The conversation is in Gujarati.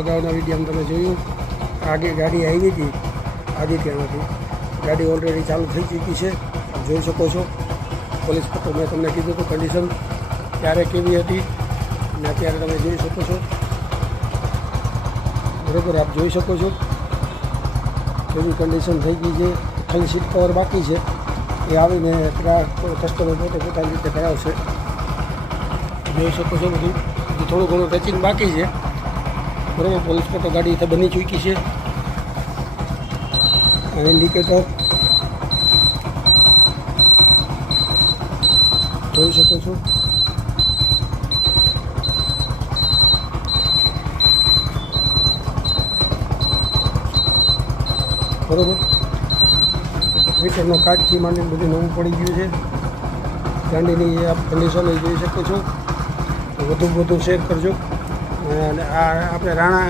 અગાઉના વિડીયોમાં તમે જોયું આગે ગાડી આવી હતી આદિત્યમાંથી. ગાડી ઓલરેડી ચાલુ થઈ ચૂકી છે. આપ જોઈ શકો છો. પોલીસ ફોટો મેં તમને કીધું હતું કન્ડિશન ત્યારે કેવી હતી અને અત્યારે તમે જોઈ શકો છો. બરાબર, આપ જોઈ શકો છો કેવી કન્ડિશન થઈ ગઈ છે. ખાલી સીટ કવર બાકી છે, એ આવીને કસ્ટમર પોતે પોતાની રીતે કરાવશે. જોઈ શકો છો બધું થોડું ઘણું ટચિંગ બાકી છે. બરાબર, પોલીસ ફોટો ગાડી બની ચૂકી છે. ઇન્ડિકેટર જોઈ શકો છો. બરાબર, મીટરનો કાર્ડથી માંડીને બધું નવું પડી ગયું છે. ગાડીની આપ કન્ડિશન જોઈ શકો છો. વધુ શેર કરજો. અને આ આપણે રાણા